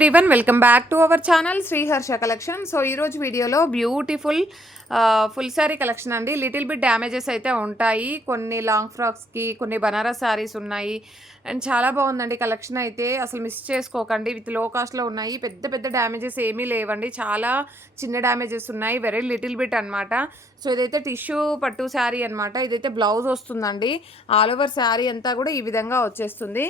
Everyone welcome back to our channel Sriharsha collection. So ఈరోజు వీడియోలో beautiful full sari collection అండి. Little bit damages అయితే ఉంటాయి, కొన్ని లాంగ్ ఫ్రాక్స్కి, కొన్ని బనారస్ శారీస్ ఉన్నాయి. అండ్ చాలా బాగుందండి కలెక్షన్ అయితే, అసలు మిస్ చేసుకోకండి. విత్ లో కాస్ట్లో ఉన్నాయి, పెద్ద పెద్ద డ్యామేజెస్ ఏమీ లేవండి, చాలా చిన్న డ్యామేజెస్ ఉన్నాయి, వెరీ లిటిల్ బిట్ అనమాట. సో ఇదైతే టిష్యూ పట్టు శారీ అనమాట. ఇదైతే బ్లౌజ్ వస్తుందండి, ఆల్ ఓవర్ శారీ అంతా కూడా ఈ విధంగా వచ్చేస్తుంది.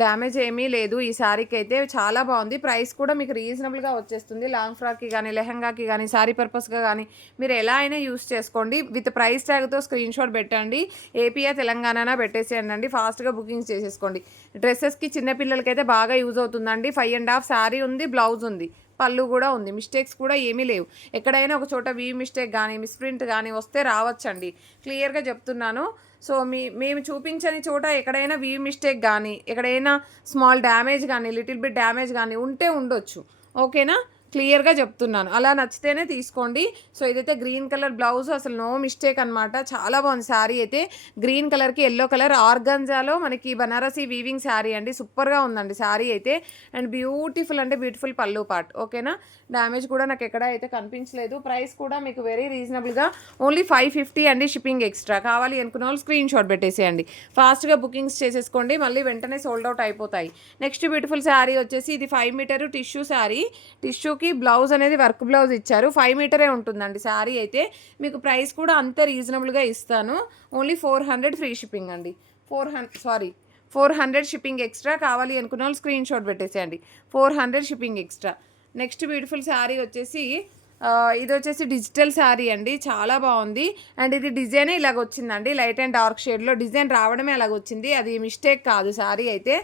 డ్యామేజ్ ఏమీ లేదు ఈ శారీకి అయితే, చాలా బాగుంది. ప్రైస్ కూడా మీకు రీజనబుల్గా వచ్చేస్తుంది. లాంగ్ ఫ్రాక్కి కానీ, లెహంగాకి కానీ, శారీ పర్పస్గా కానీ మీరు ఎలా అయినా యూస్ చేసుకోండి. విత్ ప్రైస్ ట్యాగ్తో స్క్రీన్ షాట్ పెట్టండి, ఏపీఆ తెలంగాణ పెట్టేసేయండి, ఫాస్ట్గా బుకింగ్స్ చేసేసుకోండి. డ్రెస్సెస్కి చిన్నపిల్లలకైతే బాగా యూజ్ అవుతుందండి. 5.5 శారీ ఉంది, బ్లౌజ్ ఉంది, పళ్ళు కూడా ఉంది. మిస్టేక్స్ కూడా ఏమీ లేవు. ఎక్కడైనా ఒక చోట వీ మిస్టేక్ కానీ, మిస్ప్రింట్ కానీ వస్తే రావచ్చండి, క్లియర్గా చెప్తున్నాను. సో మేము చూపించని చోట ఎక్కడైనా వీ మిస్టేక్ కానీ, ఎక్కడైనా స్మాల్ డ్యామేజ్ కానీ, లిటిల్ బిట్ డ్యామేజ్ కానీ ఉంటే ఉండొచ్చు. ఓకేనా, క్లియర్గా చెప్తున్నాను. అలా నచ్చితేనే తీసుకోండి. సో ఇదైతే గ్రీన్ కలర్ బ్లౌజ్, అసలు నో మిస్టేక్ అనమాట. చాలా బాగుంది శారీ అయితే. గ్రీన్ కలర్కి ఎల్లో కలర్ ఆర్గంజాలో మనకి బనారసీ వీవింగ్ శారీ అండి, సూపర్గా ఉందండి శారీ అయితే. అండ్ బ్యూటిఫుల్ అంటే బ్యూటిఫుల్ పళ్ళు పార్ట్. ఓకేనా, డ్యామేజ్ కూడా నాకు ఎక్కడ అయితే కనిపించలేదు. ప్రైస్ కూడా మీకు వెరీ రీజనబుల్గా, ఓన్లీ 550 అండి, షిప్పింగ్ ఎక్స్ట్రా. కావాలి అనుకున్న వాళ్ళు స్క్రీన్ షాట్ పెట్టేసేయండి, ఫాస్ట్గా బుకింగ్స్ చేసేసుకోండి, మళ్ళీ వెంటనే సోల్డ్ అవుట్ అయిపోతాయి. నెక్స్ట్ బ్యూటిఫుల్ శారీ వచ్చేసి ఇది 5 మీటర్ టిష్యూ శారీ. టిష్యూకి బ్లౌజ్ అనేది వర్క్ బ్లౌజ్ ఇచ్చారు, 5 మీటరే ఉంటుందండి శారీ అయితే. మీకు ప్రైస్ కూడా అంతే రీజనబుల్గా ఇస్తాను, ఓన్లీ 400 ఫ్రీ షిప్పింగ్ అండి. 400 షిప్పింగ్ ఎక్స్ట్రా. కావాలి అనుకున్న వాళ్ళు స్క్రీన్ షాట్ పెట్టేసేయండి, 400 shipping extra. Next beautiful sari వచ్చేసి ఇది వచ్చేసి డిజిటల్ శారీ అండి, చాలా బాగుంది. అండ్ ఇది డిజైన్ ఇలాగ వచ్చిందండి, లైట్ అండ్ డార్క్ షేడ్లో డిజైన్ రావడమే అలాగ వచ్చింది, అది మిస్టేక్ కాదు శారీ అయితే.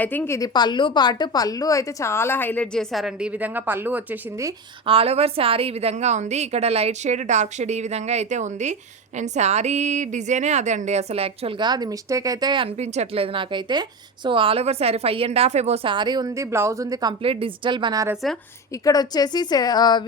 ఐ థింక్ ఇది పళ్ళు పాటు, పళ్ళు అయితే చాలా హైలైట్ చేశారండి. ఈ విధంగా పళ్ళు వచ్చేసింది, ఆల్ ఓవర్ శారీ ఈ విధంగా ఉంది. ఇక్కడ లైట్ షేడ్, డార్క్ షేడ్ ఈ విధంగా అయితే ఉంది. అండ్ శారీ డిజైనే అదే అండి, అసలు యాక్చువల్గా అది మిస్టేక్ అయితే అనిపించట్లేదు నాకైతే. So all over sari 5.5 above sari ఉంది, బ్లౌజ్ ఉంది, కంప్లీట్ డిజిటల్ బనారస్. ఇక్కడ వచ్చేసి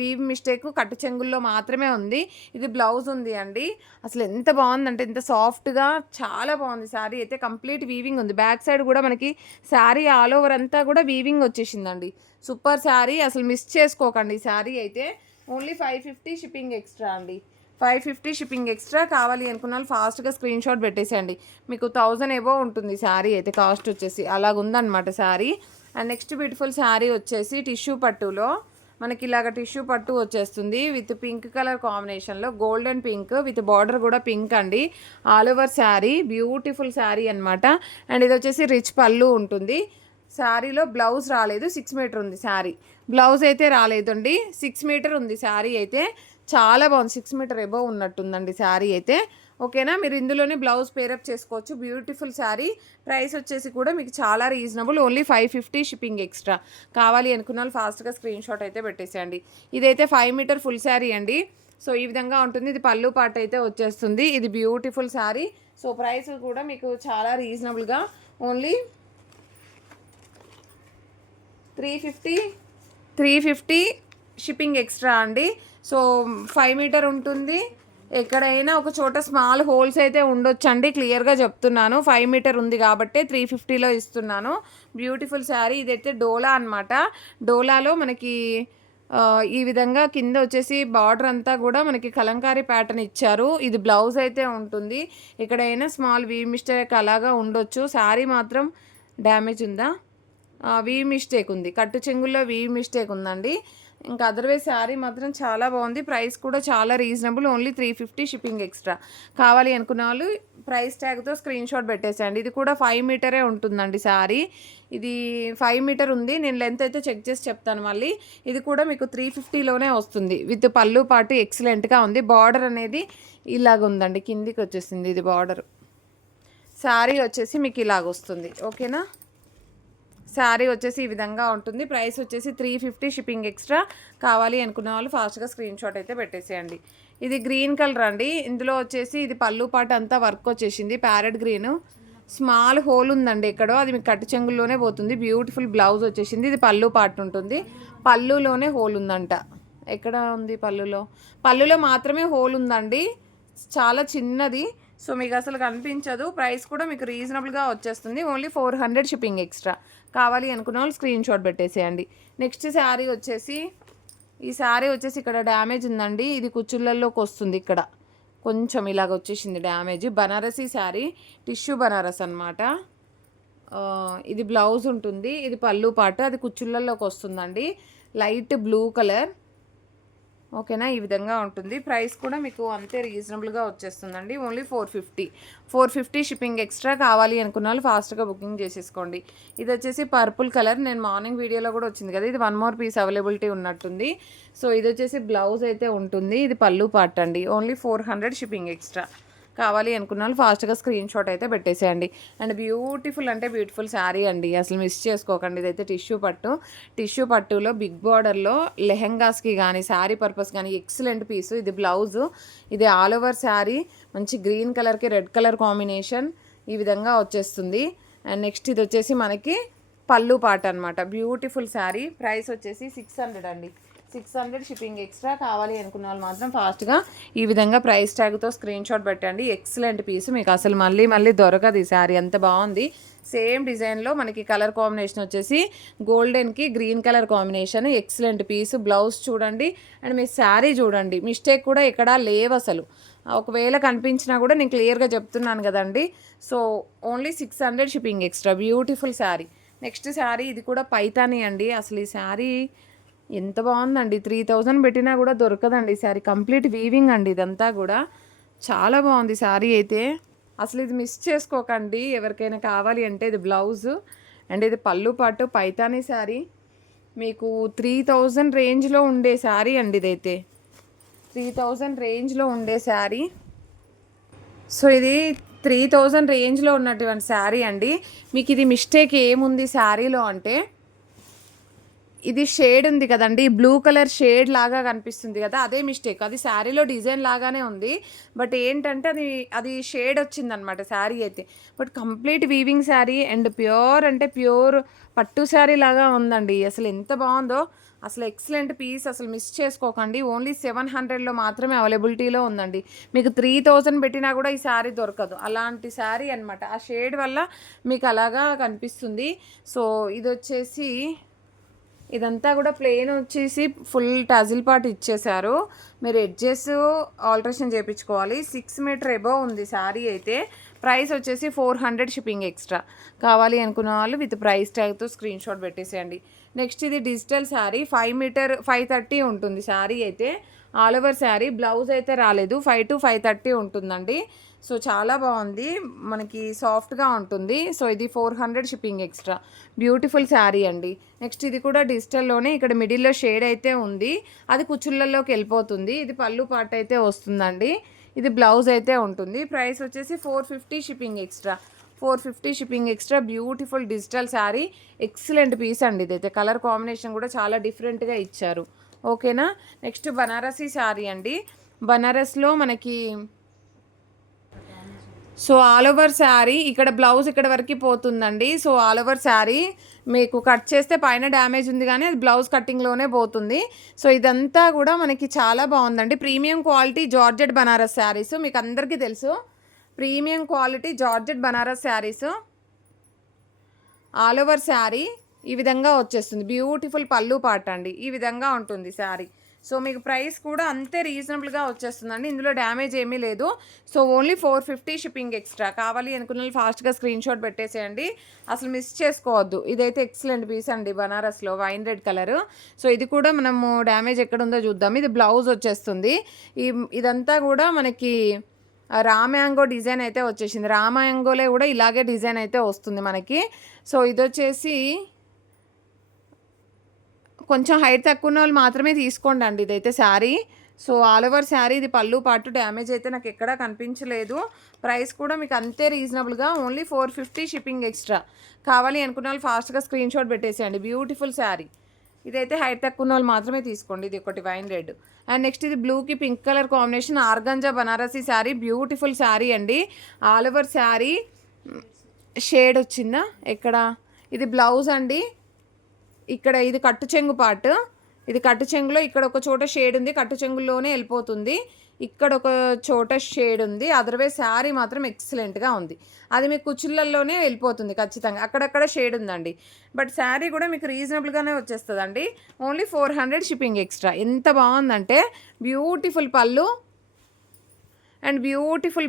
వీవ్ మిస్టేక్ కట్టు చెంగుల్లో మాత్రమే ఉంది. ఇది బ్లౌజ్ ఉంది అండి. అసలు ఎంత బాగుందంటే, ఎంత సాఫ్ట్గా, చాలా బాగుంది శారీ అయితే. కంప్లీట్ వీవింగ్ ఉంది, బ్యాక్ సైడ్ కూడా మనకి శారీ ఆల్ ఓవర్ అంతా కూడా వీవింగ్ వచ్చేసిందండి. సూపర్ శారీ, అసలు మిస్ చేసుకోకండి శారీ అయితే. ఓన్లీ 550 షిప్పింగ్ ఎక్స్ట్రా అండి, 550 షిప్పింగ్ ఎక్స్ట్రా. కావాలి అనుకున్న వాళ్ళు ఫాస్ట్గా స్క్రీన్ షాట్ పెట్టేసేయండి. మీకు 1000 ఎబో ఉంటుంది శారీ అయితే, కాస్ట్ వచ్చేసి అలాగుందనమాట sari. And next beautiful sari వచ్చేసి టిష్యూ పట్టులో మనకి ఇలాగ టిష్యూ పట్టు వచ్చేస్తుంది, విత్ పింక్ కలర్ కాంబినేషన్లో, గోల్డెన్ పింక్ విత్ బార్డర్ కూడా పింక్ అండి. All over sari beautiful sari అనమాట. అండ్ ఇది వచ్చేసి రిచ్ పళ్ళు ఉంటుంది. శారీలో బ్లౌజ్ రాలేదు, 6 మీటర్ ఉంది శారీ, బ్లౌజ్ అయితే రాలేదండి, 6 మీటర్ ఉంది శారీ అయితే. చాలా బాగుంది, 6 మీటర్ ఎబో ఉన్నట్టుందండి శారీ అయితే. ఓకేనా, మీరు ఇందులోనే బ్లౌజ్ పేరప్ చేసుకోవచ్చు. బ్యూటిఫుల్ శారీ. ప్రైస్ వచ్చేసి కూడా మీకు చాలా రీజనబుల్, ఓన్లీ 550 షిప్పింగ్ ఎక్స్ట్రా. కావాలి అనుకున్న వాళ్ళు ఫాస్ట్గా స్క్రీన్ షాట్ అయితే పెట్టేసేయండి. ఇదైతే 5 మీటర్ ఫుల్ శారీ అండి. సో ఈ విధంగా ఉంటుంది, ఇది పళ్ళు పార్ట్ అయితే వచ్చేస్తుంది. ఇది బ్యూటిఫుల్ శారీ. సో ప్రైస్ కూడా మీకు చాలా రీజనబుల్గా, ఓన్లీ 350 షిప్పింగ్ ఎక్స్ట్రా అండి. సో 5 మీటర్ ఉంటుంది. ఎక్కడైనా ఒక చోట స్మాల్ హోల్స్ అయితే ఉండొచ్చండి, క్లియర్గా చెప్తున్నాను. 5 మీటర్ ఉంది కాబట్టి 350లో ఇస్తున్నాను. బ్యూటిఫుల్ శారీ. ఇదైతే డోలా అనమాట. డోలాలో మనకి ఈ విధంగా కింద వచ్చేసి బార్డర్ అంతా కూడా మనకి కలంకారీ ప్యాటర్న్ ఇచ్చారు. ఇది బ్లౌజ్ అయితే ఉంటుంది. ఎక్కడైనా స్మాల్ వీ మిస్టేక్ అలాగా ఉండొచ్చు. శారీ మాత్రం డ్యామేజ్ ఉందా, వీ మిస్టేక్ ఉంది, కట్టు చెంగుల్లో వీ మిస్టేక్ ఉందండి. ఇంకా అదర్వైజ్ శారీ మాత్రం చాలా బాగుంది. ప్రైస్ కూడా చాలా రీజనబుల్, ఓన్లీ 350 షిప్పింగ్ ఎక్స్ట్రా. కావాలి అనుకున్న వాళ్ళు ప్రైస్ ట్యాగ్తో స్క్రీన్ షాట్ పెట్టేసేయండి. ఇది కూడా 5 మీటరే ఉంటుందండి శారీ. ఇది 5 మీటర్ ఉంది, నేను లెంత్ అయితే చెక్ చేసి చెప్తాను మళ్ళీ. ఇది కూడా మీకు 350లోనే వస్తుంది, విత్ పళ్ళు పాటు ఎక్సలెంట్గా ఉంది. బార్డర్ అనేది ఇలాగ ఉందండి, కిందికి వచ్చేసింది ఇది బార్డర్. శారీ వచ్చేసి మీకు ఇలాగ వస్తుంది. ఓకేనా, శారీ వచ్చేసి ఈ విధంగా ఉంటుంది. ప్రైస్ వచ్చేసి 350 షిప్పింగ్ ఎక్స్ట్రా. కావాలి అనుకున్న వాళ్ళు ఫాస్ట్గా స్క్రీన్ షాట్ అయితే పెట్టేసేయండి. ఇది గ్రీన్ కలర్ అండి. ఇందులో వచ్చేసి ఇది పళ్ళు పాటు అంతా వర్క్ వచ్చేసింది, ప్యారెట్ గ్రీన్. స్మాల్ హోల్ ఉందండి ఎక్కడో, అది మీకు కట్టు చెంగుల్లోనే పోతుంది. బ్యూటిఫుల్ బ్లౌజ్ వచ్చేసింది. ఇది పళ్ళు పాటు ఉంటుంది, పళ్ళులోనే హోల్ ఉందంట. ఎక్కడ ఉంది పళ్ళులో మాత్రమే హోల్ ఉందండి, చాలా చిన్నది. సో మీకు అసలు కనిపించదు. ప్రైస్ కూడా మీకు రీజనబుల్గా వచ్చేస్తుంది, ఓన్లీ 400 షిప్పింగ్ ఎక్స్ట్రా. కావాలి అనుకున్న వాళ్ళు స్క్రీన్ షాట్ పెట్టేసేయండి. నెక్స్ట్ శారీ వచ్చేసి ఈ శారీ వచ్చేసి ఇక్కడ డ్యామేజ్ ఉందండి. ఇది కుచ్చుళ్ళల్లోకి వస్తుంది, ఇక్కడ కొంచెం ఇలాగ వచ్చేసింది డ్యామేజ్. బనారసీ శారీ, టిష్యూ బనారస్ అనమాట. ఇది బ్లౌజ్ ఉంటుంది, ఇది పళ్ళు పాటు, అది కుచ్చుళ్ళల్లోకి వస్తుందండి. Light blue colour. ఓకేనా, ఈ విధంగా ఉంటుంది. ప్రైస్ కూడా మీకు అంతే రీజనబుల్గా వచ్చేస్తుందండి. Only 450 shipping extra. కావాలి అనుకున్న వాళ్ళు ఫాస్ట్గా బుకింగ్ చేసేసుకోండి. ఇది వచ్చేసి పర్పుల్ కలర్. నేను మార్నింగ్ వీడియోలో కూడా వచ్చింది కదా, ఇది 1 మోర్ పీస్ అవైలబిలిటీ ఉన్నట్టుంది. సో ఇది వచ్చేసి బ్లౌజ్ అయితే ఉంటుంది, ఇది పళ్ళు పార్ట్ అండి. Only 400 shipping extra. కావాలి అనుకున్న వాళ్ళు ఫాస్ట్గా స్క్రీన్ షాట్ అయితే పెట్టేసేయండి. అండ్ బ్యూటిఫుల్ అంటే బ్యూటిఫుల్ శారీ అండి, అసలు మిస్ చేసుకోకండి. ఇదైతే టిష్యూ పట్టులో బిగ్ బార్డర్లో లెహెంగాస్కి కానీ శారీ పర్పస్ కానీ ఎక్సలెంట్ పీసు. ఇది బ్లౌజు, ఇది ఆల్ ఓవర్ శారీ, మంచి గ్రీన్ కలర్కి రెడ్ కలర్ కాంబినేషన్ ఈ విధంగా వచ్చేస్తుంది. అండ్ నెక్స్ట్ ఇది వచ్చేసి మనకి పళ్ళు పాట అనమాట. బ్యూటిఫుల్ శారీ. ప్రైస్ వచ్చేసి 600 అండి. 600 షిప్పింగ్ ఎక్స్ట్రా. కావాలి అనుకున్న వాళ్ళు మాత్రం ఫాస్ట్గా ఈ విధంగా ప్రైస్ ట్యాగ్తో స్క్రీన్ షాట్ పెట్టండి. ఎక్సలెంట్ పీస్, మీకు అసలు మళ్ళీ దొరకదు ఈ శారీ, అంత బాగుంది. సేమ్ డిజైన్లో మనకి కలర్ కాంబినేషన్ వచ్చేసి గోల్డెన్కి green colour combination. Excellent piece. Blouse చూడండి అండ్ మీ శారీ చూడండి, మిస్టేక్ కూడా ఎక్కడా లేవు అసలు. ఒకవేళ కనిపించినా కూడా నేను క్లియర్గా చెప్తున్నాను కదండి. So only 600 shipping extra. Beautiful sari. Next sari, ఇది కూడా పైతానీ అండి. అసలు ఈ శారీ ఎంత బాగుందండి, 3000 పెట్టినా కూడా దొరకదండి ఈ శారీ. కంప్లీట్ వీవింగ్ అండి ఇదంతా కూడా, చాలా బాగుంది శారీ అయితే. అసలు ఇది మిస్ చేసుకోకండి ఎవరికైనా కావాలి అంటే. ఇది బ్లౌజ్ అండ్ ఇది పళ్ళు పాటు పైతానీ శారీ. మీకు 3000 రేంజ్లో ఉండే శారీ అండి ఇదైతే. 3000 రేంజ్లో ఉండే శారీ. సో ఇది 3000 రేంజ్లో ఉన్నటువంటి శారీ అండి. మీకు ఇది మిస్టేక్ ఏముంది శారీలో అంటే, ఇది షేడ్ ఉంది కదండి, బ్లూ కలర్ షేడ్ లాగా కనిపిస్తుంది కదా, అదే మిస్టేక్. అది శారీలో డిజైన్ లాగానే ఉంది, బట్ ఏంటంటే అది షేడ్ వచ్చిందనమాట శారీ అయితే. But complete weaving sari and pure అంటే ప్యూర్ పట్టు శారీ లాగా ఉందండి. అసలు ఎంత బాగుందో, అసలు ఎక్సలెంట్ పీస్. అసలు మిస్ చేసుకోకండి. ఓన్లీ 700లో మాత్రమే అవైలబిలిటీలో ఉందండి. మీకు 3000 పెట్టినా కూడా ఈ శారీ దొరకదు, అలాంటి శారీ అనమాట. ఆ షేడ్ వల్ల మీకు అలాగా కనిపిస్తుంది. సో ఇది వచ్చేసి ఇదంతా కూడా ప్లెయిన్ వచ్చేసి ఫుల్ టజిల్ పార్ట్ ఇచ్చేసారు. మీరు ఎడ్జెస్ ఆల్టరేషన్ చేయించుకోవాలి. 6 మీటర్ ఎబోవ్ ఉంది శారీ అయితే. ప్రైస్ వచ్చేసి 400 షిప్పింగ్ ఎక్స్ట్రా. కావాలి అనుకున్న వాళ్ళు విత్ ప్రైస్ ట్యాగ్తో స్క్రీన్ షాట్ పెట్టేసేయండి. నెక్స్ట్ ఇది డిజిటల్ శారీ, 5 మీటర్ 530 ఉంటుంది శారీ అయితే. All over sari. బ్లౌజ్ అయితే రాలేదు. 5 to 530 ఉంటుందండి. సో చాలా బాగుంది, మనకి సాఫ్ట్గా ఉంటుంది. సో ఇది 400 షిప్పింగ్ ఎక్స్ట్రా. బ్యూటిఫుల్ శారీ అండి. నెక్స్ట్ ఇది కూడా డిజిటల్లోనే, ఇక్కడ మిడిల్లో షేడ్ అయితే ఉంది, అది కుచ్చుళ్ళల్లోకి వెళ్ళిపోతుంది. ఇది పళ్ళు పార్ట్ అయితే వస్తుందండి. ఇది బ్లౌజ్ అయితే ఉంటుంది. ప్రైస్ వచ్చేసి 450 shipping extra. 450 shipping extra. Beautiful digital sari, excellent piece అండి ఇదైతే. కలర్ కాంబినేషన్ కూడా చాలా డిఫరెంట్గా ఇచ్చారు. ఓకేనా. నెక్స్ట్ బనారసీ శారీ అండి. బనారస్లో మనకి సో ఆల్ ఓవర్ శారీ, ఇక్కడ బ్లౌజ్ ఇక్కడ వరకు పోతుందండి. సో ఆల్ ఓవర్ శారీ మీకు కట్ చేస్తే పైన డ్యామేజ్ ఉంది కానీ అది బ్లౌజ్ కటింగ్లోనే పోతుంది. సో ఇదంతా కూడా మనకి చాలా బాగుందండి. Premium quality georgette Banaras saris, మీకు అందరికీ తెలుసు. Premium quality georgette Banaras saris. All over sari ఈ విధంగా వచ్చేస్తుంది. బ్యూటిఫుల్ పళ్ళు పాట అండి, ఈ విధంగా ఉంటుంది శారీ. సో మీకు ప్రైస్ కూడా అంతే రీజనబుల్గా వచ్చేస్తుందండి, ఇందులో డ్యామేజ్ ఏమీ లేదు. So only 450 shipping extra. కావాలి అనుకున్న ఫాస్ట్గా స్క్రీన్ షాట్ పెట్టేసేయండి, అసలు మిస్ చేసుకోవద్దు. ఇదైతే ఎక్సలెంట్ పీస్ అండి బనారస్లో, వైన్ రెడ్ కలరు. సో ఇది కూడా మనము డ్యామేజ్ ఎక్కడ ఉందో చూద్దాం. ఇది బ్లౌజ్ వచ్చేస్తుంది. ఇదంతా కూడా మనకి రామ్యాంగో డిజైన్ అయితే వచ్చేసింది. రామ్యాంగోలే కూడా ఇలాగే డిజైన్ అయితే వస్తుంది మనకి. సో ఇది వచ్చేసి కొంచెం హైట్ తక్కువ ఉన్న వాళ్ళు మాత్రమే తీసుకోండి అండి ఇదైతే sari. So all over sari, ఇది పళ్ళు పాటు. డ్యామేజ్ అయితే నాకు ఎక్కడా కనిపించలేదు. ప్రైస్ కూడా మీకు అంతే రీజనబుల్గా, ఓన్లీ 450 షిప్పింగ్ ఎక్స్ట్రా. కావాలి అనుకున్న వాళ్ళు ఫాస్ట్గా స్క్రీన్ షాట్ పెట్టేసేయండి. బ్యూటిఫుల్ శారీ ఇదైతే. హైట్ తక్కువ ఉన్న వాళ్ళు మాత్రమే తీసుకోండి. ఇది ఒకటి వైన్ రెడ్ అండ్ నెక్స్ట్ ఇది బ్లూకి pink colour combination organza Banarasi sari. Beautiful sari అండి. ఆల్ ఓవర్ శారీ షేడ్ వచ్చిందా ఎక్కడ, ఇది బ్లౌజ్ అండి. ఇక్కడ ఇది కట్టు చెంగు పార్ట్, ఇది కట్టు చెంగులో ఇక్కడ ఒక చోట షేడ్ ఉంది, కట్టు చెంగులోనే వెళ్ళిపోతుంది. ఇక్కడ ఒక చోట షేడ్ ఉంది, అదర్వైజ్ శారీ మాత్రం ఎక్సలెంట్గా ఉంది. అది మీకు కుచ్చులలోనే వెళ్ళిపోతుంది ఖచ్చితంగా, అక్కడక్కడ షేడ్ ఉందండి. బట్ శారీ కూడా మీకు రీజనబుల్గానే వచ్చేస్తుందండి. Only 400 shipping extra. ఎంత బాగుందంటే బ్యూటిఫుల్ పళ్ళు అండ్ బ్యూటిఫుల్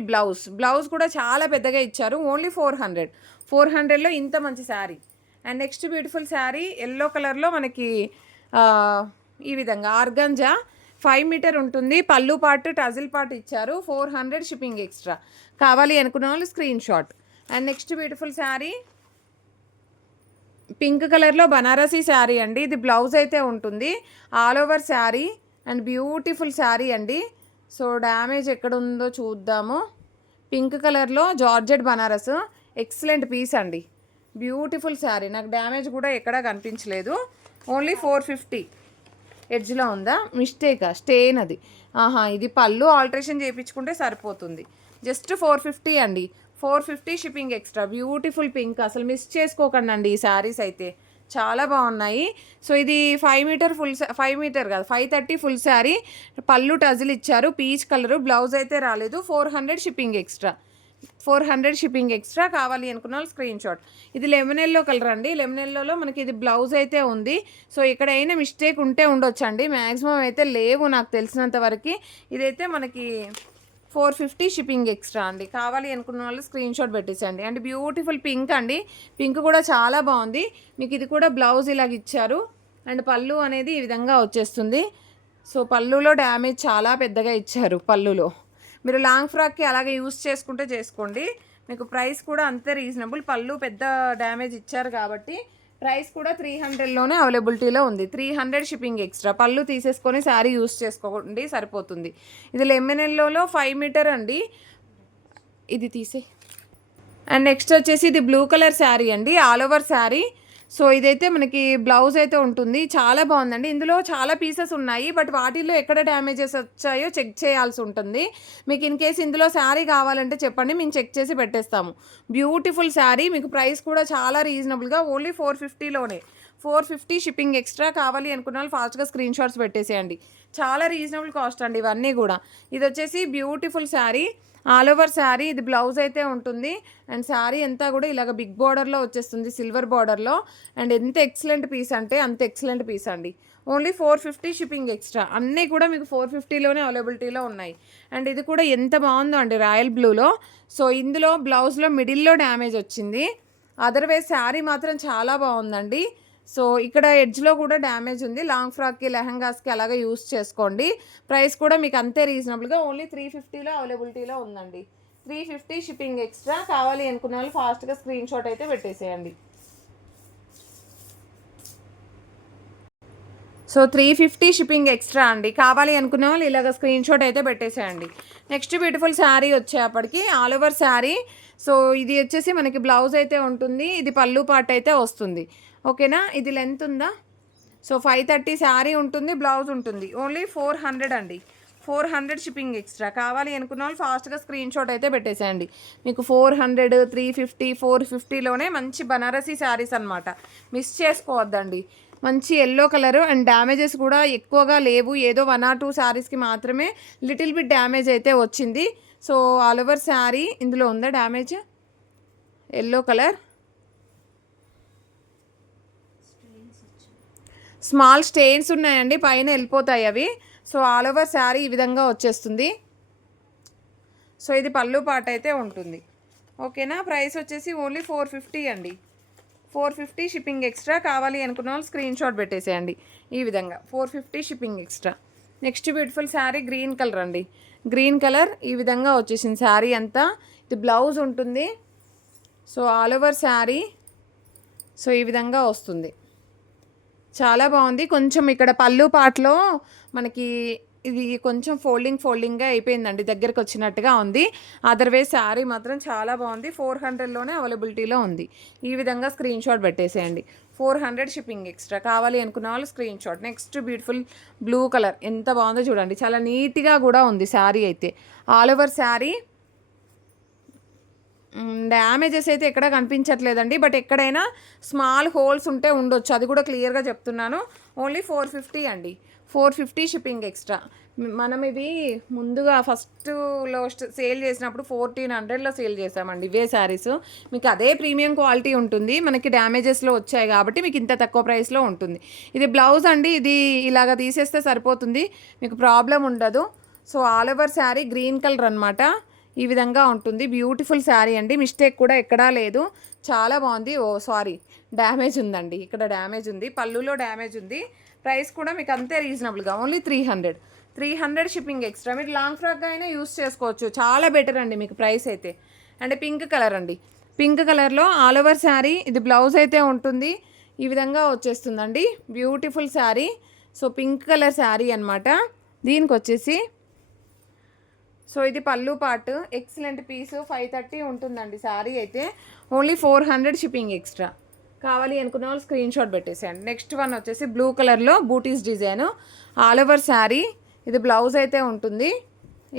బ్లౌజ్ కూడా చాలా పెద్దగా ఇచ్చారు. ఓన్లీ 400లో ఇంత మంచి sari. And next beautiful sari yellow కలర్లో మనకి ఈ విధంగా ఆర్గంజా 5 మీటర్ ఉంటుంది. పళ్ళు పార్ట్ టజిల్ పార్ట్ ఇచ్చారు. 400 షిప్పింగ్ ఎక్స్ట్రా. కావాలి అనుకున్న వాళ్ళు screen shot. And next beautiful sari pink కలర్లో బనారసీ శారీ అండి. ఇది బ్లౌజ్ అయితే ఉంటుంది. All over sari and beautiful sari అండి. సో డ్యామేజ్ ఎక్కడ ఉందో చూద్దాము. పింక్ కలర్లో జార్జెట్ బనారస్ ఎక్సలెంట్ పీస్ అండి. బ్యూటిఫుల్ శారీ. నాకు డ్యామేజ్ కూడా ఎక్కడా కనిపించలేదు. ఓన్లీ 450. ఎడ్జ్లో ఉందా మిస్టేకా స్టేన్ అది. ఇది పళ్ళు ఆల్టరేషన్ చేయించుకుంటే సరిపోతుంది. జస్ట్ 450 అండి. 450 షిప్పింగ్ ఎక్స్ట్రా. బ్యూటిఫుల్ పింక్, అసలు మిస్ చేసుకోకండి అండి. ఈ శారీస్ అయితే చాలా బాగున్నాయి. సో ఇది 5 మీటర్ 5 మీటర్ కాదు 530 ఫుల్ శారీ. పళ్ళు టజిల్ ఇచ్చారు, పీచ్ కలరు. బ్లౌజ్ అయితే రాలేదు. 400 షిప్పింగ్ ఎక్స్ట్రా. 400 shipping extra. కావాలి అనుకున్న వాళ్ళు స్క్రీన్ షాట్. ఇది లెమన్ ఎల్లో కలర్ అండి. లెమన్ ఎల్లోలో మనకి ఇది బ్లౌజ్ అయితే ఉంది. సో ఎక్కడైనా మిస్టేక్ ఉంటే ఉండొచ్చండి, మ్యాక్సిమం అయితే లేవు నాకు తెలిసినంత వరకు. ఇదైతే మనకి 450 షిప్పింగ్ ఎక్స్ట్రా అండి. కావాలి అనుకున్న వాళ్ళు స్క్రీన్ షాట్ పెట్టేసండి. అండ్ బ్యూటిఫుల్ పింక్ అండి. పింక్ కూడా చాలా బాగుంది. మీకు ఇది కూడా బ్లౌజ్ ఇలాగ ఇచ్చారు అండ్ పళ్ళు అనేది ఈ విధంగా వచ్చేస్తుంది. సో పళ్ళులో డ్యామేజ్ చాలా పెద్దగా ఇచ్చారు. పళ్ళులో మీరు లాంగ్ ఫ్రాక్కి అలాగే యూస్ చేసుకుంటే చేసుకోండి. మీకు ప్రైస్ కూడా అంతే రీజనబుల్. పళ్ళు పెద్ద డ్యామేజ్ ఇచ్చారు కాబట్టి ప్రైస్ కూడా 300లోనే అవైలబిలిటీలో ఉంది. 300 షిప్పింగ్ ఎక్స్ట్రా. పళ్ళు తీసేసుకొని శారీ యూస్ చేసుకోండి సరిపోతుంది. ఇది లెమన్ ఎల్లోలో 5 మీటర్ అండి. ఇది తీసే. అండ్ నెక్స్ట్ వచ్చేసి ఇది బ్లూ కలర్ శారీ అండి. All over sari. సో ఇదైతే మనకి బ్లౌజ్ అయితే ఉంటుంది. చాలా బాగుందండి. ఇందులో చాలా పీసెస్ ఉన్నాయి, బట్ వాటిల్లో ఎక్కడ డ్యామేజెస్ వచ్చాయో చెక్ చేయాల్సి ఉంటుంది. మీకు ఇన్ కేసు ఇందులో శారీ కావాలంటే చెప్పండి, మేము చెక్ చేసి పెట్టేస్తాము. బ్యూటిఫుల్ శారీ. మీకు ప్రైస్ కూడా చాలా రీజనబుల్గా ఓన్లీ 450లోనే. 450 shipping extra. కావాలి అనుకున్న వాళ్ళు ఫాస్ట్గా స్క్రీన్ షాట్స్ పెట్టేసేయండి. చాలా రీజనబుల్ కాస్ట్ అండి ఇవన్నీ కూడా. ఇది వచ్చేసి beautiful sari. All over sari. ఇది బ్లౌజ్ అయితే ఉంటుంది. అండ్ శారీ అంతా కూడా ఇలాగ బిగ్ బార్డర్లో వచ్చేస్తుంది, సిల్వర్ బార్డర్లో. అండ్ ఎంత ఎక్సలెంట్ పీస్ అంటే అంత ఎక్సలెంట్ పీస్ అండి. Only 450 shipping extra. అన్నీ కూడా మీకు 450లోనే అవైలబిలిటీలో ఉన్నాయి. అండ్ ఇది కూడా ఎంత బాగుందో అండి, రాయల్ బ్లూలో. సో ఇందులో బ్లౌజ్లో మిడిల్లో డ్యామేజ్ వచ్చింది, అదర్వైజ్ శారీ మాత్రం చాలా బాగుందండి. సో ఇక్కడ ఎడ్జ్లో కూడా డ్యామేజ్ ఉంది. లాంగ్ ఫ్రాక్కి లెహంగాస్కి అలాగే యూస్ చేసుకోండి. ప్రైస్ కూడా మీకు అంతే రీజనబుల్గా ఓన్లీ 350లో అవైలబిలిటీలో ఉందండి. 350 షిప్పింగ్ ఎక్స్ట్రా. కావాలి అనుకున్న వాళ్ళు ఫాస్ట్గా స్క్రీన్ షాట్ అయితే పెట్టేసేయండి. సో 350 షిప్పింగ్ ఎక్స్ట్రా అండి. కావాలి అనుకున్న వాళ్ళు ఇలాగ స్క్రీన్ షాట్ అయితే పెట్టేసేయండి. నెక్స్ట్ బ్యూటిఫుల్ శారీ వచ్చేప్పటికి ఆల్ ఓవర్ శారీ. సో ఇది వచ్చేసి మనకి బ్లౌజ్ అయితే ఉంటుంది. ఇది పళ్ళు పార్ట్ అయితే వస్తుంది. ఓకేనా. ఇది లెంత్ ఉందా. సో 530 శారీ ఉంటుంది, బ్లౌజ్ ఉంటుంది. ఓన్లీ 400 అండి. 400 షిప్పింగ్ ఎక్స్ట్రా. కావాలి అనుకున్న వాళ్ళు ఫాస్ట్గా స్క్రీన్ షాట్ అయితే పెట్టేసేయండి. మీకు 400, 350, 450లోనే మంచి బనారసీ శారీస్ అనమాట. మిస్ చేసుకోవద్దండి. మంచి ఎల్లో కలరు అండ్ డ్యామేజెస్ కూడా ఎక్కువగా లేవు. ఏదో 1 or 2 శారీస్కి మాత్రమే లిటిల్ బిట్ డ్యామేజ్ అయితే వచ్చింది. సో ఆల్ ఓవర్ శారీ ఇందులో ఉందా damage. Yellow colour small stains ఉన్నాయండి, పైన వెళ్ళిపోతాయి అవి. సో ఆల్ ఓవర్ శారీ ఈ విధంగా వచ్చేస్తుంది. సో ఇది పళ్ళు పార్ట్ అయితే ఉంటుంది. ఓకేనా. ప్రైస్ వచ్చేసి ఓన్లీ 450 అండి. 450 షిప్పింగ్ ఎక్స్ట్రా. కావాలి అనుకున్న వాళ్ళు స్క్రీన్ షాట్ పెట్టేసేయండి. ఈ విధంగా 450 shipping extra. Next beautiful sari green colour అండి. గ్రీన్ కలర్ ఈ విధంగా వచ్చేసింది శారీ అంతా. ఇది బ్లౌజ్ ఉంటుంది. So all over sari so ఈ విధంగా వస్తుంది. చాలా బాగుంది. కొంచెం ఇక్కడ పళ్ళు పాటలో మనకి ఇది కొంచెం ఫోల్డింగ్గా అయిపోయిందండి, దగ్గరికి వచ్చినట్టుగా ఉంది. అదర్వైజ్ శారీ మాత్రం చాలా బాగుంది. 400లోనే అవైలబిలిటీలో ఉంది. ఈ విధంగా స్క్రీన్ షాట్ పెట్టేసేయండి. 400 షిప్పింగ్ ఎక్స్ట్రా. కావాలి అనుకున్న వాళ్ళు screen shot. Next beautiful blue colour ఎంత బాగుందో చూడండి. చాలా నీట్గా కూడా ఉంది శారీ అయితే. ఆల్ ఓవర్ శారీ డ్యామేజెస్ అయితే ఎక్కడ కనిపించట్లేదండి. బట్ ఎక్కడైనా స్మాల్ హోల్స్ ఉంటే ఉండొచ్చు, అది కూడా క్లియర్గా చెప్తున్నాను. ఓన్లీ 450 అండి, 450 షిప్పింగ్ ఎక్స్ట్రా. మనం ఇవి ముందుగా ఫస్ట్లో సేల్ చేసినప్పుడు 1400లో సేల్ చేసామండి ఇవే శారీస్. మీకు అదే ప్రీమియం క్వాలిటీ ఉంటుంది, మనకి డ్యామేజెస్లో వచ్చాయి కాబట్టి మీకు ఇంత తక్కువ ప్రైస్లో ఉంటుంది. ఇది బ్లౌజ్ అండి, ఇది ఇలాగ తీసేస్తే సరిపోతుంది, మీకు ప్రాబ్లం ఉండదు. So all over sari green colour అనమాట, ఈ విధంగా ఉంటుంది. బ్యూటిఫుల్ శారీ అండి, మిస్టేక్ కూడా ఎక్కడా లేదు, చాలా బాగుంది. ఓ సారీ, డ్యామేజ్ ఉందండి, ఇక్కడ డ్యామేజ్ ఉంది, పళ్ళులో డ్యామేజ్ ఉంది. ప్రైస్ కూడా మీకు అంతే రీజనబుల్గా, ఓన్లీ 300 షిప్పింగ్ ఎక్స్ట్రా. మీరు లాంగ్ ఫ్రాక్గా అయినా యూస్ చేసుకోవచ్చు, చాలా బెటర్ అండి మీకు ప్రైస్ అయితే. అండ్ పింక్ కలర్ అండి, పింక్ కలర్లో ఆల్ ఓవర్ శారీ, ఇది బ్లౌజ్ అయితే ఉంటుంది, ఈ విధంగా వచ్చేస్తుందండి. Beautiful sari. So pink colour sari అనమాట. దీనికి వచ్చేసి సో ఇది పళ్ళు పార్ట్, ఎక్సలెంట్ పీస్, 530 ఉంటుందండి శారీ అయితే. Only 400 shipping extra. కావాలి అనుకున్న వాళ్ళు స్క్రీన్ షాట్ పెట్టేసేయండి. నెక్స్ట్ వన్ వచ్చేసి బ్లూ కలర్లో బూటీస్ డిజైన్, ఆల్ ఓవర్ శారీ, ఇది బ్లౌజ్ అయితే ఉంటుంది,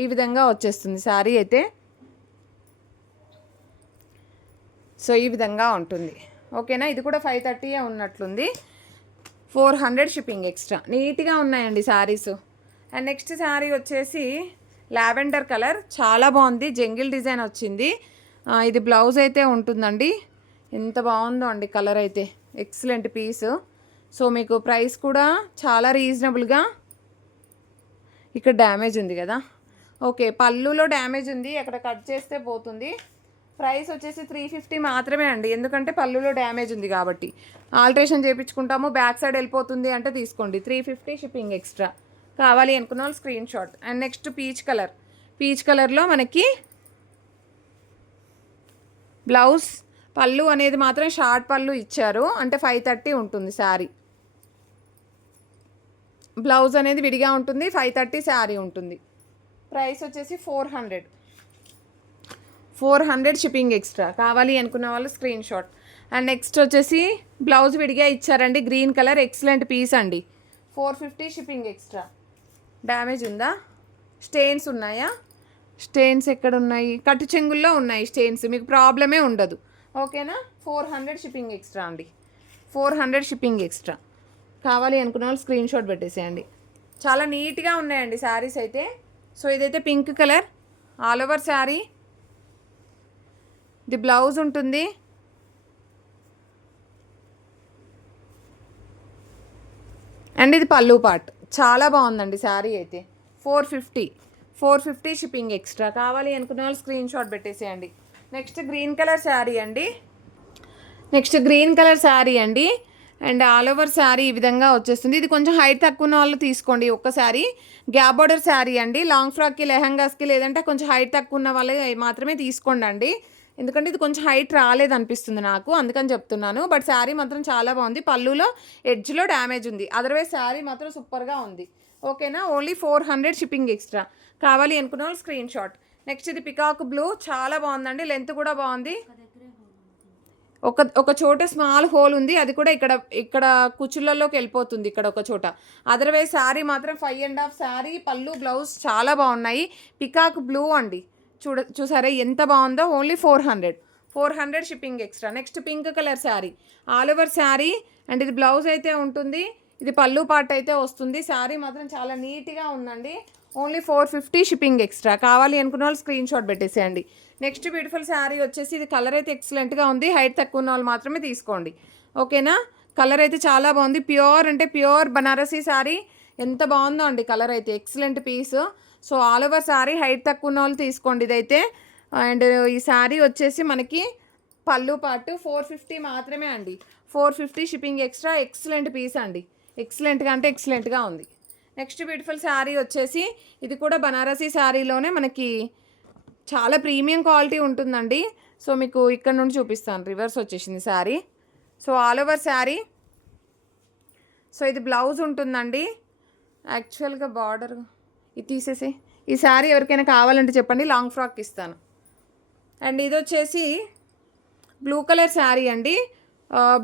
ఈ విధంగా వచ్చేస్తుంది శారీ అయితే. సో ఈ విధంగా ఉంటుంది, ఓకేనా. ఇది కూడా 530 ఉన్నట్లుంది, 400 షిప్పింగ్ ఎక్స్ట్రా. నీట్గా ఉన్నాయండి శారీస్. అండ్ నెక్స్ట్ శారీ వచ్చేసి లావెండర్ కలర్, చాలా బాగుంది, జంగిల్ డిజైన్ వచ్చింది. ఇది బ్లౌజ్ అయితే ఉంటుందండి, ఎంత బాగుందో అండి కలర్ అయితే, ఎక్సలెంట్ పీస్. సో మీకు ప్రైస్ కూడా చాలా రీజనబుల్గా. ఇక్కడ డ్యామేజ్ ఉంది కదా, ఓకే, పళ్ళులో డ్యామేజ్ ఉంది, అక్కడ కట్ చేస్తే పోతుంది. ప్రైస్ వచ్చేసి 350 మాత్రమే అండి, ఎందుకంటే పళ్ళులో డ్యామేజ్ ఉంది కాబట్టి. ఆల్ట్రేషన్ చేయించుకుంటాము, బ్యాక్ సైడ్ వెళ్ళిపోతుంది అంటే తీసుకోండి, 350 షిప్పింగ్ ఎక్స్ట్రా. కావాలి అనుకున్న వాళ్ళు screen shot. And next peach కలర్లో మనకి బ్లౌజ్, పళ్ళు అనేది మాత్రం షార్ట్ పళ్ళు ఇచ్చారు, అంటే 530 ఉంటుంది శారీ. బ్లౌజ్ అనేది విడిగా ఉంటుంది, 530 శారీ ఉంటుంది. ప్రైస్ వచ్చేసి 400 షిప్పింగ్ ఎక్స్ట్రా. కావాలి అనుకున్న వాళ్ళు స్క్రీన్ షాట్. అండ్ నెక్స్ట్ వచ్చేసి బ్లౌజ్ విడిగా ఇచ్చారండి, గ్రీన్ కలర్, ఎక్సలెంట్ పీస్ అండి, 450 షిప్పింగ్ ఎక్స్ట్రా. డ్యామేజ్ ఉందా, స్టెయిన్స్ ఉన్నాయా, స్టెయిన్స్ ఎక్కడ ఉన్నాయి, కట్టు చెంగుల్లో ఉన్నాయి స్టెయిన్స్, మీకు ప్రాబ్లమే ఉండదు, ఓకేనా. 400 షిప్పింగ్ ఎక్స్ట్రా అండి, 400 షిప్పింగ్ ఎక్స్ట్రా. కావాలి అనుకున్న వాళ్ళు స్క్రీన్ షాట్ పెట్టేసేయండి. చాలా నీట్గా ఉన్నాయండి శారీస్ అయితే. సో ఇదైతే pink colour, all over sari, ఇది బ్లౌజ్ ఉంటుంది, అండ్ ఇది పళ్ళు పార్ట్. చాలా బాగుందండి శారీ అయితే. 450 షిప్పింగ్ ఎక్స్ట్రా. కావాలి అనుకున్న వాళ్ళు స్క్రీన్ షాట్ పెట్టేసేయండి. నెక్స్ట్ గ్రీన్ కలర్ శారీ అండి, అండ్ ఆల్ ఓవర్ శారీ ఈ విధంగా వచ్చేస్తుంది. ఇది కొంచెం హైట్ తక్కువ ఉన్న వాళ్ళు తీసుకోండి ఒక్కసారి. గ్యాప్ బార్డర్ శారీ అండి, లాంగ్ ఫ్రాక్కి, లెహంగాస్కి, లేదంటే కొంచెం హైట్ తక్కువ ఉన్న వాళ్ళే మాత్రమే తీసుకోండి అండి, ఎందుకంటే ఇది కొంచెం హైట్ రాలేదనిపిస్తుంది నాకు, అందుకని చెప్తున్నాను. బట్ శారీ మాత్రం చాలా బాగుంది, పళ్ళులో ఎడ్జ్లో డ్యామేజ్ ఉంది, అదర్వైజ్ శారీ మాత్రం సూపర్గా ఉంది, ఓకేనా. Only 400 shipping extra. కావాలి అనుకున్న వాళ్ళు స్క్రీన్ షాట్. నెక్స్ట్ ఇది పికాక్ బ్లూ, చాలా బాగుందండి, లెంత్ కూడా బాగుంది. ఒక చోట స్మాల్ హోల్ ఉంది, అది కూడా ఇక్కడ కుచ్చులలోకి వెళ్ళిపోతుంది, ఇక్కడ ఒక చోట. అదర్వైజ్ శారీ మాత్రం 5.5 శారీ, పళ్ళు బ్లౌజ్ చాలా బాగున్నాయి. పికాక్ బ్లూ అండి, చూసారా ఎంత బాగుందో. Only 400 shipping extra. Next pink colour sari, all over sari, and ఇది బ్లౌజ్ అయితే ఉంటుంది, ఇది పళ్ళు పార్ట్ అయితే వస్తుంది. శారీ మాత్రం చాలా నీట్గా ఉందండి. Only 450 shipping extra. కావాలి అనుకున్న వాళ్ళు స్క్రీన్ షాట్ పెట్టేసేయండి. నెక్స్ట్ బ్యూటిఫుల్ శారీ వచ్చేసి, ఇది కలర్ అయితే ఎక్సలెంట్గా ఉంది, హైట్ తక్కువ ఉన్న వాళ్ళు మాత్రమే తీసుకోండి, ఓకేనా. కలర్ అయితే చాలా బాగుంది, ప్యూర్ అంటే ప్యూర్ బనారసీ శారీ, ఎంత బాగుందో అండి కలర్ అయితే, excellent piece. So all over sari, height తక్కువ ఉన్న వాళ్ళు తీసుకోండి ఇదైతే. అండ్ ఈ శారీ వచ్చేసి మనకి పళ్ళు పార్ట్ 450 మాత్రమే అండి, 450 షిప్పింగ్ ఎక్స్ట్రా. ఎక్సలెంట్ పీస్ అండి, ఎక్సలెంట్గా అంటే ఎక్సలెంట్గా ఉంది. నెక్స్ట్ బ్యూటిఫుల్ శారీ వచ్చేసి, ఇది కూడా బనారసీ శారీలోనే మనకి చాలా ప్రీమియం క్వాలిటీ ఉంటుందండి. సో మీకు ఇక్కడ నుండి చూపిస్తాను, రివర్స్ వచ్చేసింది sari. So all over sari, so ఇది బ్లౌజ్ ఉంటుందండి. యాక్చువల్గా బార్డర్ ఇది తీసేసి, ఈ శారీ ఎవరికైనా కావాలంటే చెప్పండి, లాంగ్ ఫ్రాక్ ఇస్తాను. అండ్ ఇది వచ్చేసి బ్లూ కలర్ శారీ అండి,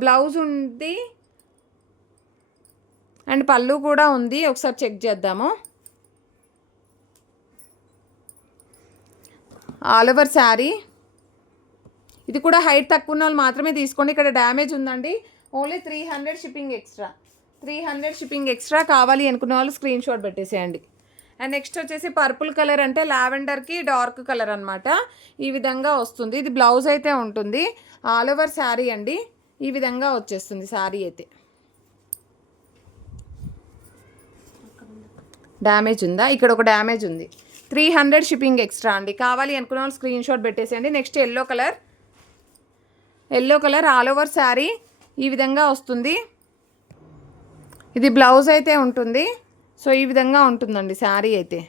బ్లౌజ్ ఉంది అండ్ పళ్ళు కూడా ఉంది, ఒకసారి చెక్ చేద్దాము. ఆల్ ఓవర్ శారీ, ఇది కూడా హైట్ తక్కువ ఉన్న వాళ్ళు మాత్రమే తీసుకోండి. ఇక్కడ డ్యామేజ్ ఉందండి. Only 300 shipping extra. 300 shipping extra. కావాలి అనుకున్న వాళ్ళు స్క్రీన్ షాట్ పెట్టేసేయండి. అండ్ నెక్స్ట్ వచ్చేసి పర్పుల్ కలర్ అంటే లావెండర్కి డార్క్ కలర్ అనమాట. ఈ విధంగా వస్తుంది. ఇది బ్లౌజ్ అయితే ఉంటుంది. ఆల్ ఓవర్ శారీ అండి. ఈ విధంగా వచ్చేస్తుంది శారీ అయితే. డ్యామేజ్ ఉందా? ఇక్కడ ఒక డ్యామేజ్ ఉంది. 300 షిప్పింగ్ ఎక్స్ట్రా అండి. కావాలి అనుకున్న వాళ్ళు స్క్రీన్ షాట్ పెట్టేసేయండి. Next yellow colour all over sari ఈ విధంగా వస్తుంది. ఇది బ్లౌజ్ అయితే ఉంటుంది. సో ఈ విధంగా ఉంటుందండి శారీ అయితే.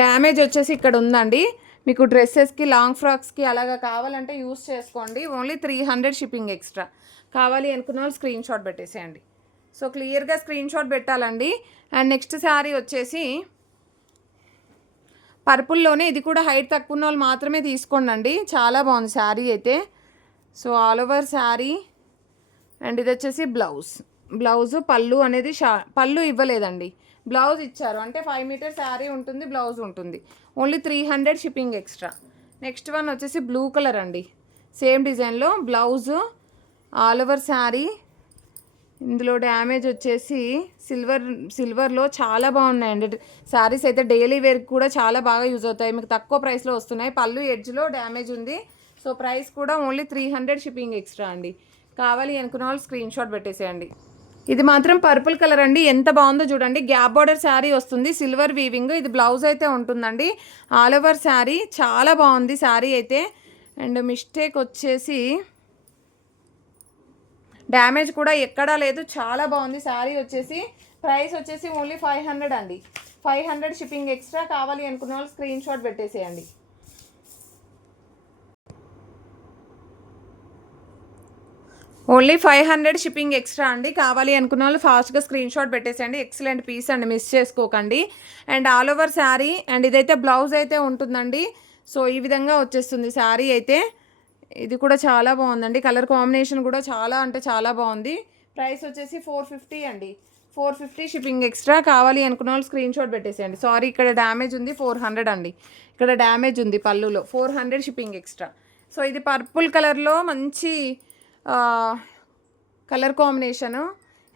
డ్యామేజ్ వచ్చేసి ఇక్కడ ఉందండి. మీకు డ్రెస్సెస్కి లాంగ్ ఫ్రాక్స్కి అలాగా కావాలంటే యూస్ చేసుకోండి. Only 300 shipping extra. కావాలి అనుకున్న వాళ్ళు స్క్రీన్ షాట్ పెట్టేసేయండి. సో క్లియర్గా స్క్రీన్ షాట్ పెట్టాలండి. అండ్ నెక్స్ట్ శారీ వచ్చేసి పర్పుల్లోనే, ఇది కూడా హైట్ తక్కువ ఉన్న వాళ్ళు మాత్రమే తీసుకోండి. చాలా బాగుంది శారీ అయితే. So all over sari. And ఇది వచ్చేసి బ్లౌజ్ పళ్ళు అనేది పళ్ళు ఇవ్వలేదండి, బ్లౌజ్ ఇచ్చారు. అంటే 5 మీటర్ శారీ ఉంటుంది, బ్లౌజ్ ఉంటుంది. Only 300 shipping extra. Next one వచ్చేసి బ్లూ కలర్ అండి. సేమ్ డిజైన్లో బ్లౌజు ఆల్ ఓవర్ శారీ. ఇందులో డ్యామేజ్ వచ్చేసి సిల్వర్లో చాలా బాగున్నాయండి శారీస్ అయితే. డైలీ వేర్కి కూడా చాలా బాగా యూజ్ అవుతాయి. మీకు తక్కువ ప్రైస్లో వస్తున్నాయి. పళ్ళు ఎడ్జ్లో డ్యామేజ్ ఉంది. సో ప్రైస్ కూడా ఓన్లీ 300 షిప్పింగ్ ఎక్స్ట్రా అండి. కావాలి అనుకున్న వాళ్ళు స్క్రీన్ షాట్ పెట్టేసేయండి. ఇది మాత్రం పర్పుల్ కలర్ అండి. ఎంత బాగుందో చూడండి. గ్యాప్ బార్డర్ శారీ వస్తుంది, సిల్వర్ వీవింగ్. ఇది బ్లౌజ్ అయితే ఉంటుందండి. ఆల్ ఓవర్ శారీ చాలా బాగుంది శారీ అయితే. అండ్ మిస్టేక్ వచ్చేసి డ్యామేజ్ కూడా ఎక్కడా లేదు. చాలా బాగుంది శారీ వచ్చేసి. ప్రైస్ వచ్చేసి ఓన్లీ 500 అండి. 500 షిప్పింగ్ ఎక్స్ట్రా. కావాలి అనుకున్న వాళ్ళు స్క్రీన్ షాట్ పెట్టేసేయండి. ఓన్లీ 500 షిప్పింగ్ ఎక్స్ట్రా అండి. కావాలి అనుకున్న వాళ్ళు ఫాస్ట్గా స్క్రీన్ షాట్ పెట్టేసేయండి. ఎక్సలెంట్ పీస్ అండి, మిస్ చేసుకోకండి. And all over sari. And ఇదైతే బ్లౌజ్ అయితే ఉంటుందండి. సో ఈ విధంగా వచ్చేస్తుంది శారీ అయితే. ఇది కూడా చాలా బాగుందండి. కలర్ కాంబినేషన్ కూడా చాలా అంటే చాలా బాగుంది. ప్రైస్ వచ్చేసి 450 అండి. 450 షిప్పింగ్ ఎక్స్ట్రా. కావాలి అనుకున్న వాళ్ళు స్క్రీన్ షాట్ పెట్టేసేయండి. సారీ, ఇక్కడ డ్యామేజ్ ఉంది. 400 అండి. ఇక్కడ డ్యామేజ్ ఉంది పళ్ళులో. 400 షిప్పింగ్ ఎక్స్ట్రా. సో ఇది పర్పుల్ కలర్లో మంచి కలర్ కాంబినేషను.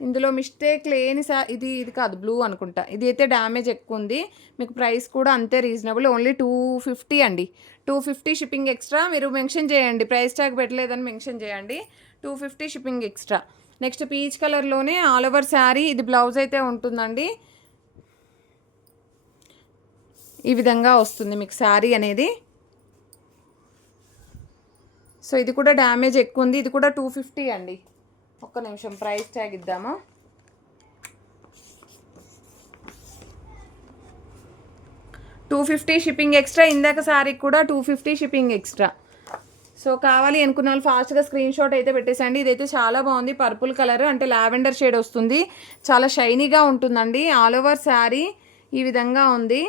ఇందులో మిస్టేక్ లేని ఇది కాదు, బ్లూ అనుకుంటా. ఇది అయితే డ్యామేజ్ ఎక్కువ ఉంది. మీకు ప్రైస్ కూడా అంతే రీజనబుల్. ఓన్లీ 250 అండి. 250 షిప్పింగ్ ఎక్స్ట్రా. మీరు మెన్షన్ చేయండి, ప్రైస్ ట్యాగ్ పెట్టలేదని మెన్షన్ చేయండి. 250 షిప్పింగ్ ఎక్స్ట్రా. నెక్స్ట్ పీచ్ కలర్లోనే ఆల్ ఓవర్ శారీ. ఇది బ్లౌజ్ అయితే ఉంటుందండి. ఈ విధంగా వస్తుంది మీకు శారీ అనేది. సో ఇది కూడా డ్యామేజ్ ఎక్కువ ఉంది. ఇది కూడా 250 అండి. ఒక్క నిమిషం ప్రైస్ ట్యాగ్ ఇద్దాము. $250 షిప్పింగ్ ఎక్స్ట్రా. ఇందాక శారీకి కూడా 250 షిప్పింగ్ ఎక్స్ట్రా. సో కావాలి అనుకున్న వాళ్ళు ఫాస్ట్గా స్క్రీన్ షాట్ అయితే పెట్టేసండి. ఇదైతే చాలా బాగుంది. పర్పుల్ కలర్ అంటే లావెండర్ షేడ్ వస్తుంది. చాలా షైనీగా ఉంటుందండి. ఆల్ ఓవర్ శారీ ఈ విధంగా ఉంది.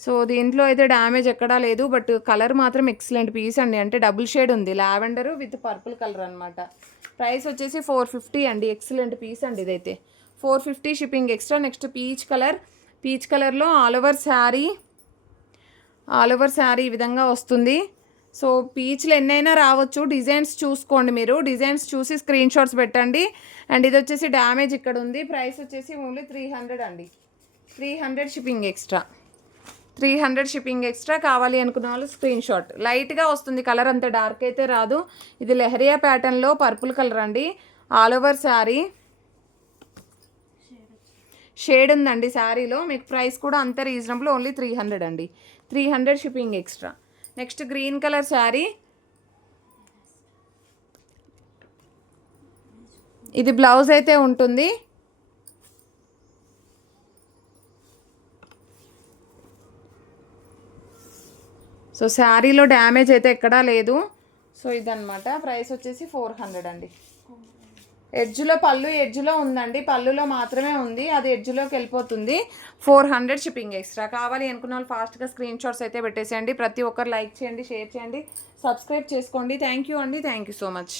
సో దీంట్లో అయితే డ్యామేజ్ ఎక్కడా లేదు. బట్ కలర్ మాత్రం ఎక్సలెంట్ పీస్ అండి. అంటే డబుల్ షేడ్ ఉంది, లావెండర్ విత్ పర్పుల్ కలర్ అనమాట. ప్రైస్ వచ్చేసి 450 అండి. ఎక్సలెంట్ పీస్ అండి ఇదైతే. 450 షిప్పింగ్ ఎక్స్ట్రా. నెక్స్ట్ పీచ్ కలర్లో ఆల్ ఓవర్ శారీ ఈ విధంగా వస్తుంది. సో పీచ్లు ఎన్నైనా రావచ్చు. డిజైన్స్ చూసుకోండి మీరు. డిజైన్స్ చూసి స్క్రీన్ షాట్స్ పెట్టండి. అండ్ ఇది వచ్చేసి డ్యామేజ్ ఇక్కడ ఉంది. ప్రైస్ వచ్చేసి ఓన్లీ 300 అండి. 300 షిప్పింగ్ ఎక్స్ట్రా. 300 shipping extra. కావాలి అనుకున్న వాళ్ళు స్క్రీన్ షాట్. లైట్గా వస్తుంది కలర్, అంత డార్క్ అయితే రాదు. ఇది లెహరియా ప్యాటర్న్లో పర్పుల్ కలర్ అండి. ఆల్ ఓవర్ శారీ షేడ్ ఉందండి శారీలో. మీకు ప్రైస్ కూడా అంత రీజనబుల్. ఓన్లీ 300 అండి. 300 shipping extra. Next green colour sari. ఇది బ్లౌజ్ అయితే ఉంటుంది. సో శారీలో డ్యామేజ్ అయితే ఎక్కడా లేదు. సో ఇదన్నమాట. ప్రైస్ వచ్చేసి 400 అండి. ఎడ్జ్లో ఉందండి. పళ్ళులో మాత్రమే ఉంది, అది ఎడ్జ్లోకి వెళ్ళిపోతుంది. 400 షిప్పింగ్ ఎక్స్ట్రా. కావాలి అనుకున్న వాళ్ళు ఫాస్ట్గా స్క్రీన్ షాట్స్ అయితే పెట్టేసేయండి. ప్రతి ఒక్కరు లైక్ చేయండి, షేర్ చేయండి, సబ్స్క్రైబ్ చేసుకోండి. థ్యాంక్ యూ అండి. Thank you so much.